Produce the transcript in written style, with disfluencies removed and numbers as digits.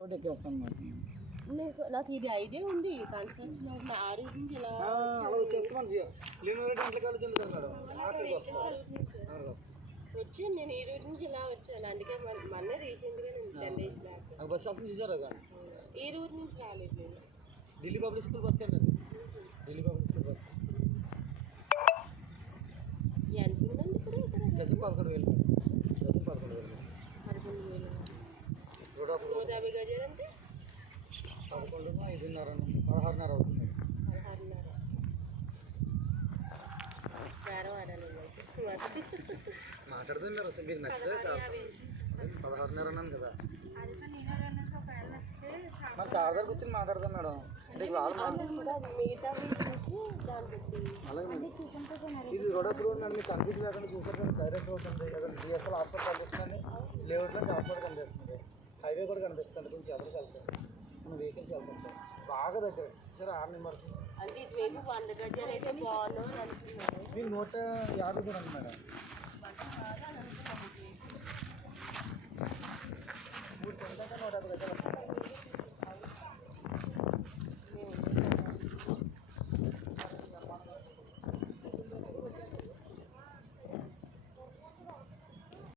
road ఎక్కేస్తాను మరి నాకు ఇది ఐడియా ఉంది కాన్సెప్ట్ అలా వచ్చేస్తాను లేని గంటల కాలు చెందుతాను మేడం అక్కడికి వస్తాను వచ్చి నేను ఈ రోజు నుంచి ఇలా వచ్చాను అందుకే మొన్న రీసెంట్గా నేను 10 days బ్యాక్ బస్ ఆఫ్ చూసారా కానీ ఈ రోజు నుంచి రాలేదు నేను ఢిల్లీ పబ్లిక్ స్కూల్ బస్ అండి అది ఢిల్లీ పబ్లిక్ స్కూల్ బస్ ఎంత ఉందండి ఇప్పుడు డజన్ 11,000 డజన్ 11,000 150 గజాలు అంటే 11 5:30 16:30 అవుతుంది 16:30 బేరం ఆడాలి మాట్లాడుతుంది మీరు అసలు మీకు నచ్చితే సార్ 16:30 అన్నాను కదా మరి సార్ దగ్గర కూర్చొని మాట్లాడదాం మేడం అంటే అలాగే ఇది రోడ్ రోడ్ అండి మీకు కన్ఫ్యూజ్ లేకుండా చూసారు కానీ డైరెక్ట్ రోడ్ ఉంది అక్కడ డిఎస్ఎల్ హాస్పిటల్ కనిపిస్తుంది లేఅవుట్ నుంచి హాస్పిటల్ కనిపిస్తుంది హైవే కూడా కనిపిస్తుంది కొంచెం ఎవరికి వెళ్తాం మన వెహికల్స్ వెళ్తాం సార్ బాగా దగ్గర సరే 6 నెంబర్ అంటే ఇటువైపు 100 గజాలు అయితే బాగున్నాను అనుకున్నాను మీరు 150 కూడా ఉంది మేడం